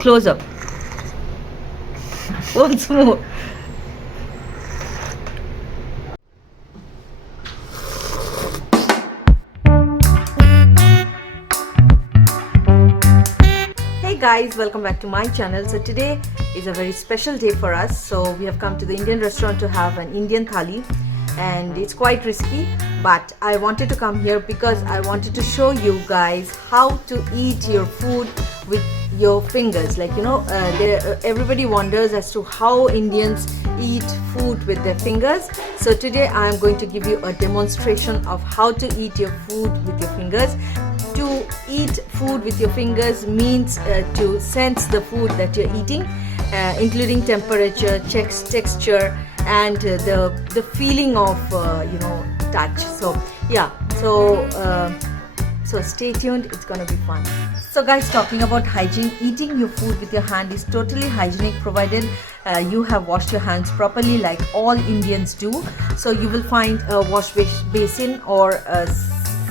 Close up. Once more. Hey guys, welcome back to my channel. So today is a very special day for us. So we have come to the Indian restaurant to have an Indian thali, and it's quite risky, but I wanted to come here because I wanted to show you guys how to eat your food with your fingers. Like, you know, everybody wonders as to how Indians eat food with their fingers. So today I am going to give you a demonstration of how to eat your food with your fingers. To eat food with your fingers means to sense the food that you're eating, including temperature, texture, and the feeling of touch. So yeah, so stay tuned, it's gonna be fun. So guys, talking about hygiene, eating your food with your hand is totally hygienic provided you have washed your hands properly, like all Indians do. So you will find a wash basin or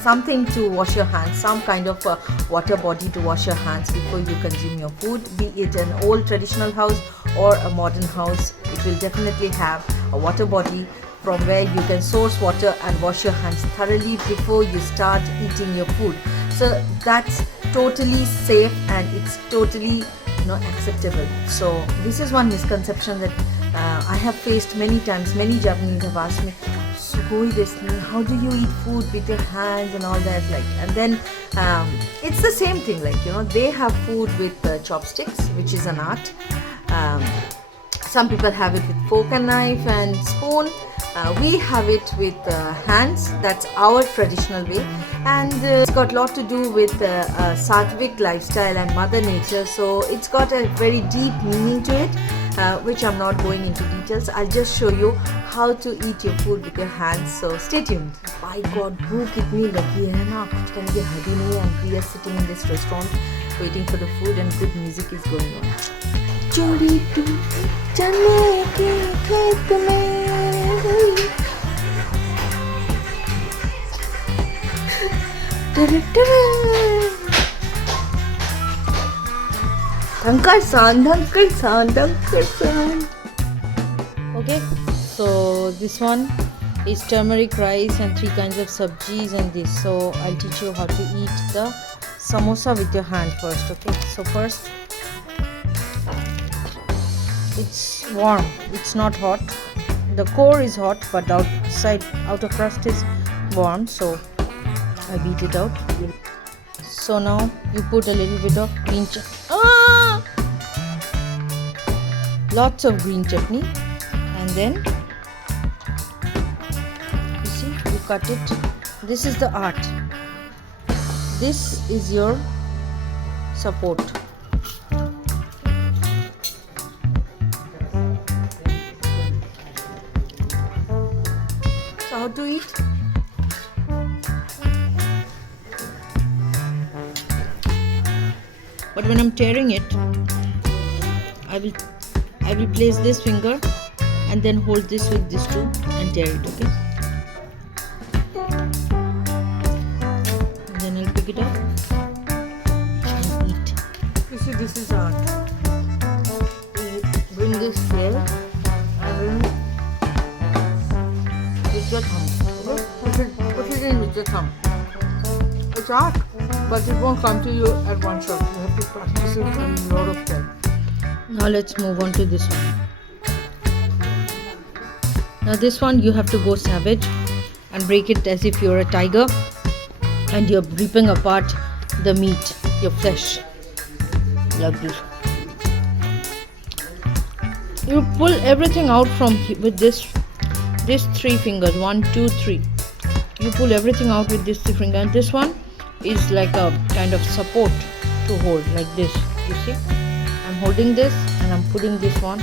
something to wash your hands, some kind of a water body to wash your hands before you consume your food. Be it an old traditional house or a modern house, it will definitely have a water body from where you can source water and wash your hands thoroughly before you start eating your food. So that's totally safe and it's totally acceptable. So this is one misconception that I have faced many times. Many Japanese have asked me, how do you eat food with your hands and all that, like, and then it's the same thing, like, they have food with chopsticks, which is an art. Some people have it with fork and knife and spoon. We have it with hands. That's our traditional way, and it's got a lot to do with sattvic lifestyle and Mother Nature. So it's got a very deep meaning to it, which I'm not going into details. I'll just show you how to eat your food with your hands. So stay tuned. By God, bhook itni lagi hai na, kuch karne ki hadi nahi hai, and we are sitting in this restaurant waiting for the food, and good music is going on. Chori tu chane ke khet mein Okay, so this one is turmeric rice and 3 kinds of sabjis and this. So I'll teach you how to eat the samosa with your hand first. Okay, so first, it's warm, it's not hot. The core is hot, but the outer crust is warm. So I beat it out. So now you put a little bit of green chutney. Lots of green chutney, and then you see, you cut it. This is the art. This is your support. So how to eat? But when I'm tearing it, I will place this finger and then hold this with this two and tear it, okay? And then I'll pick it up and eat. You see, this is art. We bring this here and then with your thumb, okay? Put it in with your thumb. It's art, but it won't come to you at one shot. You have to practice it a lot of time. Now let's move on to this one. Now this one you have to go savage and break it as if you're a tiger and you're ripping apart the meat, your flesh, like this. You pull everything out from with this 3 fingers, 1, 2, 3. You pull everything out with this 3 fingers, and this one is like a kind of support to hold, like this. You see, I'm holding this and I'm putting this one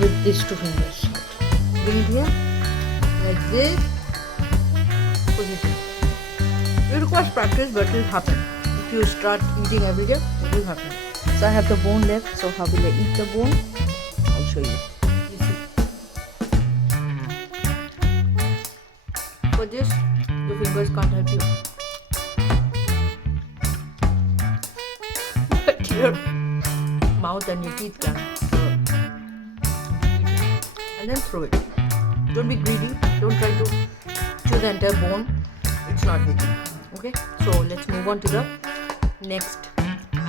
with these 2 fingers. Bring it here, like this. Put it here. It requires practice, but it will happen. If you start eating every day, it will happen. So I have the bone left. So how will I eat the bone? I'll show you. For this, your fingers can't help you. But here, mouth and your teeth can. So, and then throw it. Don't be greedy. Don't try to chew the entire bone. It's not healthy. Okay, so let's move on to the next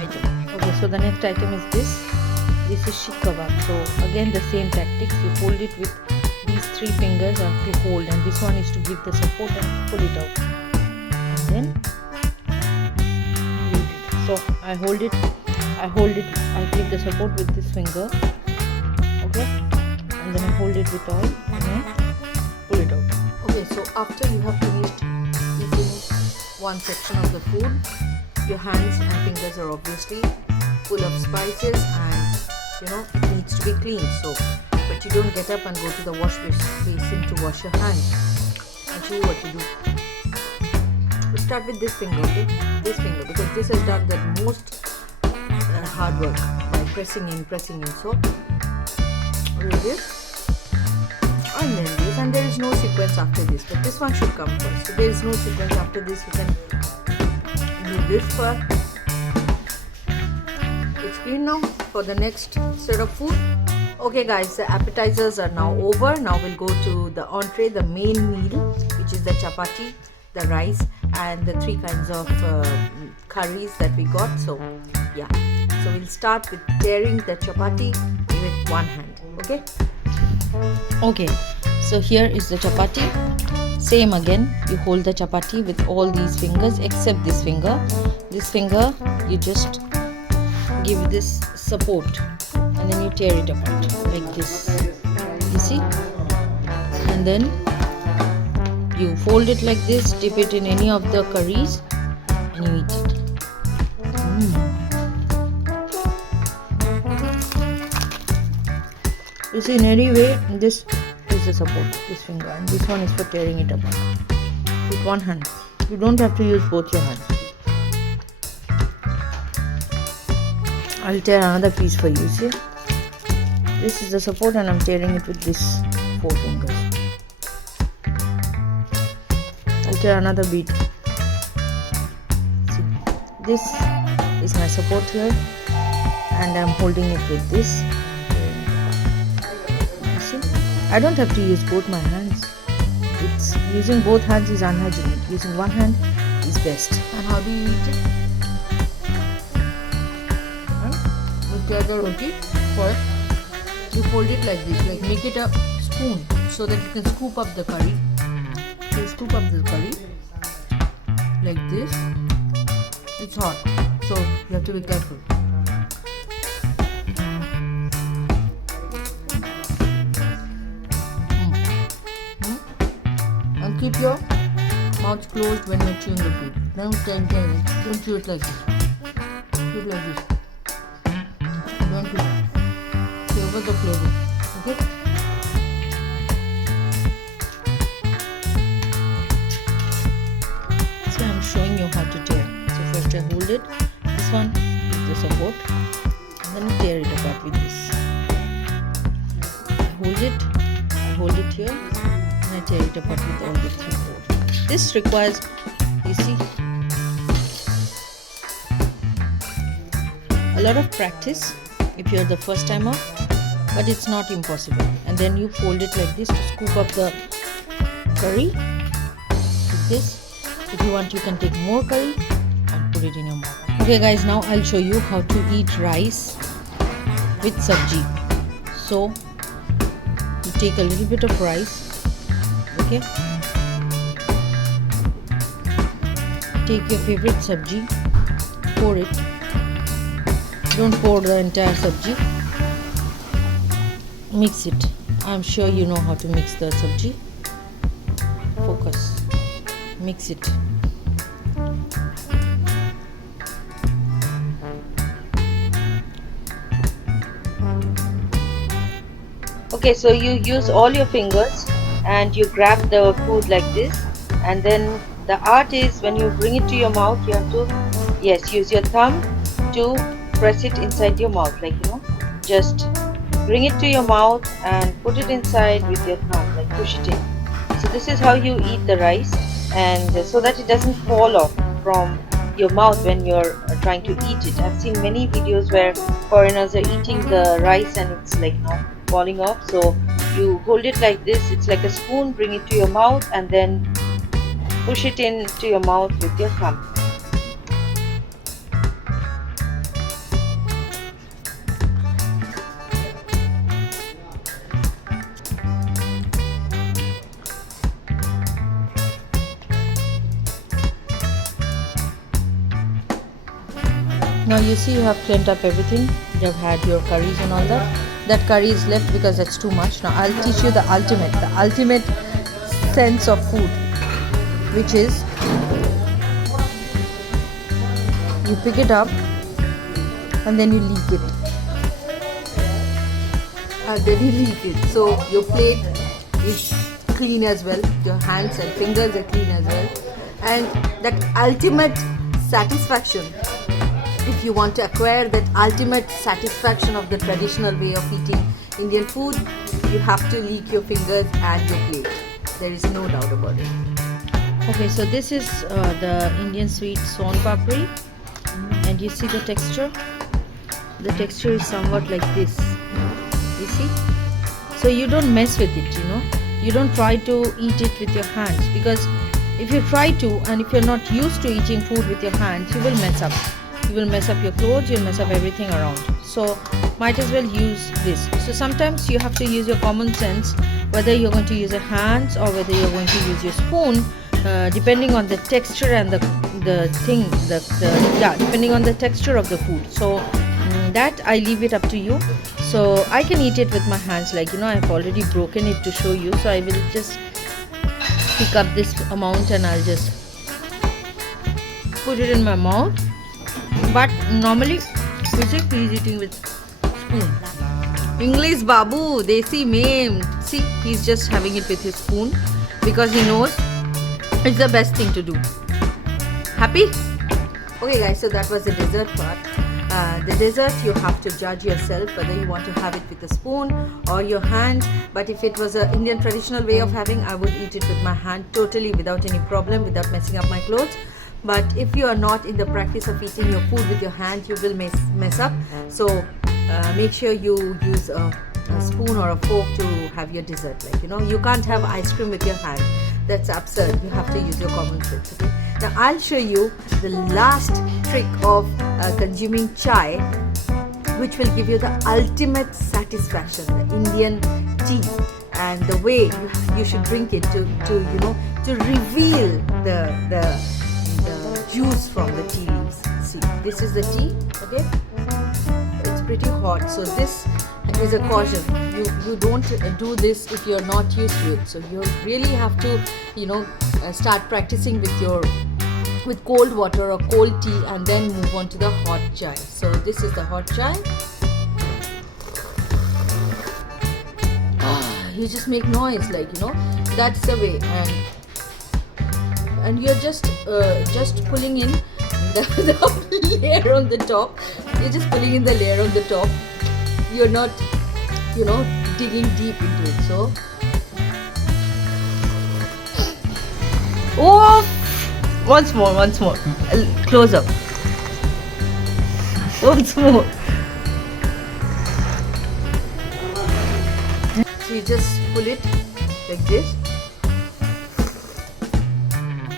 item. Okay, so the next item is this. This is shish kebab. So again the same tactics. You hold it with these 3 fingers or to hold, and this one is to give the support and pull it out. And then so I hold it, I give the support with this finger. Okay, and then I hold it with all and then pull it out. Okay, so after you have finished eating one section of the food, your hands and fingers are obviously full of spices, and you know it needs to be clean. So, but you don't get up and go to the wash basin to wash your hands. I'll show you what to do. We'll start with this finger, okay? This finger, because this has done the most hard work by pressing in. So, do this, and then this, and there is no sequence after this, but this one should come first. So there is no sequence after this. You can do this part. It's clean now for the next set of food. Okay guys, the appetizers are now over. Now we'll go to the entree, the main meal, which is the chapati, the rice, and the 3 kinds of curries that we got. So yeah, so we'll start with tearing the chapati with one hand. Okay, so here is the chapati. Same again, you hold the chapati with all these fingers except this finger. This finger you just give this support, and then you tear it apart like this, you see, and then you fold it like this, dip it in any of the curries, and you eat it. You see, in any way, this is the support, this finger, and this one is for tearing it apart with one hand. You don't have to use both your hands. I'll tear another piece for you, see? This is the support, and I'm tearing it with these 4 fingers. I'll tear another bit. See, this is my support here, and I'm holding it with this. You see? I don't have to use both my hands. It's using both hands is unhygienic. Using one hand is best. And how do you eat it? Tear the roti first. You fold it like this, like make it a spoon so that you can scoop up the curry. So you scoop up the curry like this. It's hot, so you have to be careful. And keep your mouth closed when you're chewing the food. Don't chew it like this. Chew it like this. Don't do that. Flavor the flavor. Okay? So I'm showing you how to tear. So first I hold it. This one is the support. And then I tear it apart with this. I hold it here. And I tear it apart with all the 3 folds. This requires, you see, a lot of practice if you're the first timer, but it's not impossible. And then you fold it like this to scoop up the curry like this. If you want, you can take more curry and put it in your mouth. Okay guys, now I'll show you how to eat rice with sabji. So you take a little bit of rice, okay, take your favorite sabji, pour it. Don't pour the entire sabji. Mix it. I'm sure you know how to mix the sabji. Focus. Mix it. Okay, so you use all your fingers and you grab the food like this, and then the art is when you bring it to your mouth, you have to, yes, use your thumb to press it inside your mouth, like, you know, just bring it to your mouth and put it inside with your thumb, like push it in. So this is how you eat the rice, and so that it doesn't fall off from your mouth when you're trying to eat it. I've seen many videos where foreigners are eating the rice and it's like falling off. So you hold it like this, it's like a spoon, bring it to your mouth and then push it into your mouth with your thumb. Now you see you have cleaned up everything. You have had your curries and all that. That curry is left because that's too much. Now I'll teach you the ultimate sense of food, which is you pick it up and then you leak it. So your plate is clean as well. Your hands and fingers are clean as well. And that ultimate satisfaction, if you want to acquire that ultimate satisfaction of the traditional way of eating Indian food, you have to leak your fingers and your plate. There is no doubt about it. Okay, so this is the Indian sweet son papri, and you see the texture. The texture is somewhat like this. You see? So you don't mess with it, You don't try to eat it with your hands, because if you try to and if you're not used to eating food with your hands, you will mess up. You will mess up your clothes, you'll mess up everything around. So might as well use this. So sometimes you have to use your common sense, whether you're going to use your hands or whether you're going to use your spoon, depending on the texture and depending on the texture of the food. So that I leave it up to you. So I can eat it with my hands, I've already broken it to show you. So I will just pick up this amount and I'll just put it in my mouth. But normally he's eating with spoon. English babu, desi meme. See, he's just having it with his spoon because he knows it's the best thing to do. Happy? Okay guys, so that was the dessert part. The dessert, you have to judge yourself whether you want to have it with a spoon or your hand. But if it was an Indian traditional way of having, I would eat it with my hand totally without any problem, without messing up my clothes. But if you are not in the practice of eating your food with your hand, you will mess up. So make sure you use a spoon or a fork to have your dessert. You can't have ice cream with your hand. That's absurd. You have to use your common sense. Okay? Now I'll show you the last trick of consuming chai, which will give you the ultimate satisfaction, the Indian tea, and the way you should drink it to reveal the juice from the tea leaves. See, this is the tea. Okay, it's pretty hot, so this is a caution. You don't do this if you're not used to it. So you really have to start practicing with cold water or cold tea and then move on to the hot chai. So this is the hot chai. You just make noise, that's the way. And you're just pulling in the layer on the top. You're just pulling in the layer on the top. You're not digging deep into it. So once more, close up, once more. So you just pull it like this,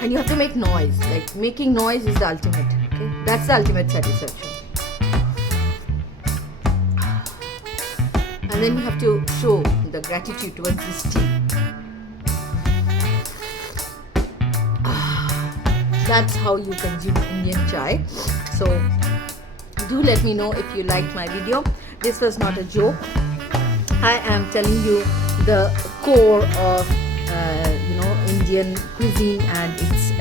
and you have to make noise. Making noise is the ultimate. Okay, that's the ultimate satisfaction. And then you have to show the gratitude towards this tea. That's how you consume Indian chai. So do let me know if you liked my video. This was not a joke. I am telling you the core of Indian cuisine and its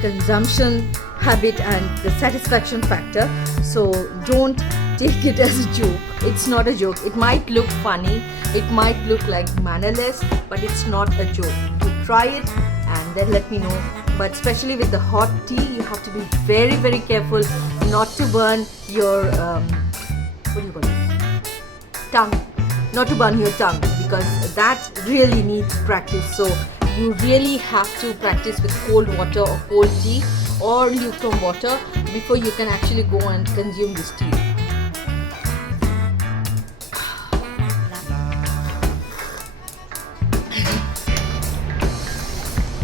consumption habit and the satisfaction factor. So don't take it as a joke. It's not a joke. It might look funny, it might look like mannerless, but it's not a joke. You try it and then let me know. But especially with the hot tea, you have to be very, very careful not to burn your tongue. Not to burn your tongue, because that really needs practice. So you really have to practice with cold water or cold tea or lukewarm water before you can actually go and consume this tea.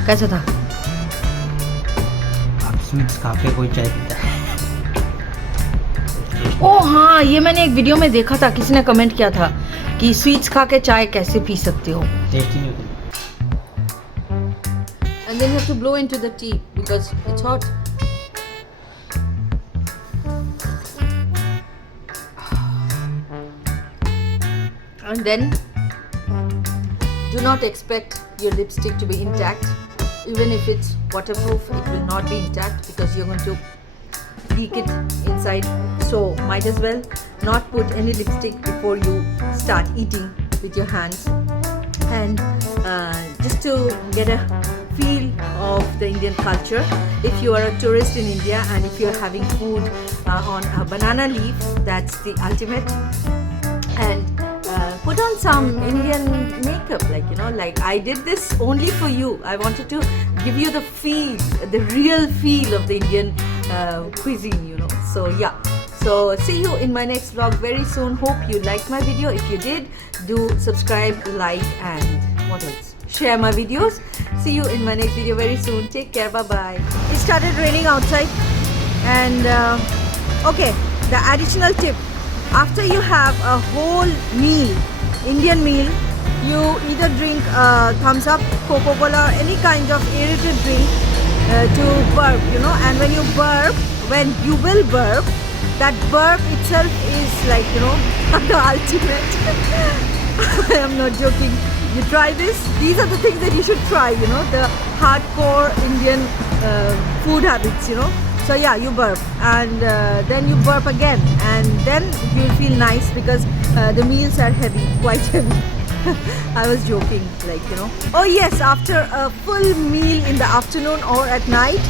कैसा था? आप sweets खा के कोई चाय पीता है? ओह हाँ, ये मैंने एक वीडियो में देखा था, किसी ने कमेंट किया था कि स्वीट्स खा के चाय कैसे पी सकते हो. टेस्टी नहीं होती. And then you have to blow into the tea because it's hot. And then do not expect your lipstick to be intact. Even if it's waterproof, it will not be intact because you're going to leak it inside. So might as well not put any lipstick before you start eating with your hands. And just to get a feel of the Indian culture, if you are a tourist in India and if you're having food on a banana leaf, that's the ultimate. And put on some Indian makeup, like I did this only for you. I wanted to give you the feel, the real feel of the Indian cuisine, So yeah. So see you in my next vlog very soon. Hope you liked my video. If you did, do subscribe, like, and what else? Share my videos. See you in my next video very soon. Take care. Bye bye. It started raining outside, and okay, the additional tip: after you have a whole meal, Indian meal, you either drink thumbs up, Coca-Cola, or any kind of aerated drink to burp, and when you will burp, that burp itself is like, the ultimate. I am not joking. You try this. These are the things that you should try, the hardcore Indian food habits, So yeah, you burp and then you burp again, and then you'll feel nice because the meals are heavy, quite heavy. I was joking, Oh yes, after a full meal in the afternoon or at night,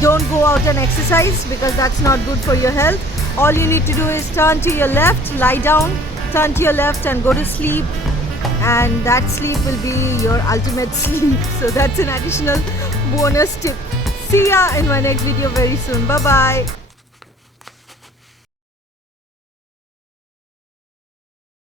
don't go out and exercise because that's not good for your health. All you need to do is turn to your left, lie down, turn to your left and go to sleep, and that sleep will be your ultimate sleep. So that's an additional bonus tip. See ya in my next video very soon. Bye bye.